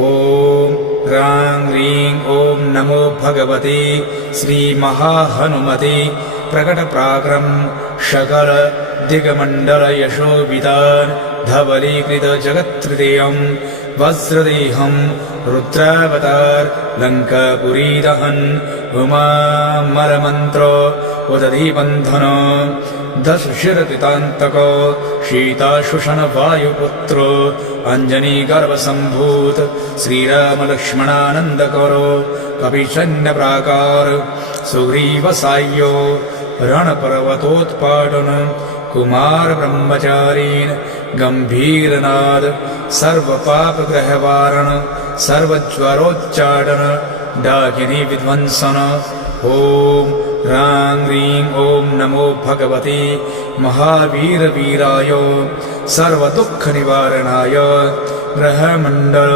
ॐ ह्रां ह्रीं ॐ नमो भगवते श्रीमहाहनुमते प्रकटप्राक्रं सकल दिग्मण्डलयशोभितान् धवलीकृतजगत्हृदयं वज्रदेहं रुद्रावतार लङ्कापुरीदहन् उमामलमन्त्र उदधिबन्धन दशशिरकृतान्तक शीताशुषणवायुपुत्र अञ्जनीगर्भसम्भूत श्रीरामलक्ष्मणानन्दकर कपिशन्यप्राकार सुग्रीवसाह्य रणपर्वतोत्पाटन कुमारब्रह्मचारीन् गम्भीरनाद सर्वपापग्रहवारण सर्वज्वरोच्चाटन डाकिनी विध्वंसन ॐ ह्रां ह्रीं ॐ नमो भगवते महावीरवीराय सर्वदुःखनिवारणाय ग्रहमण्डल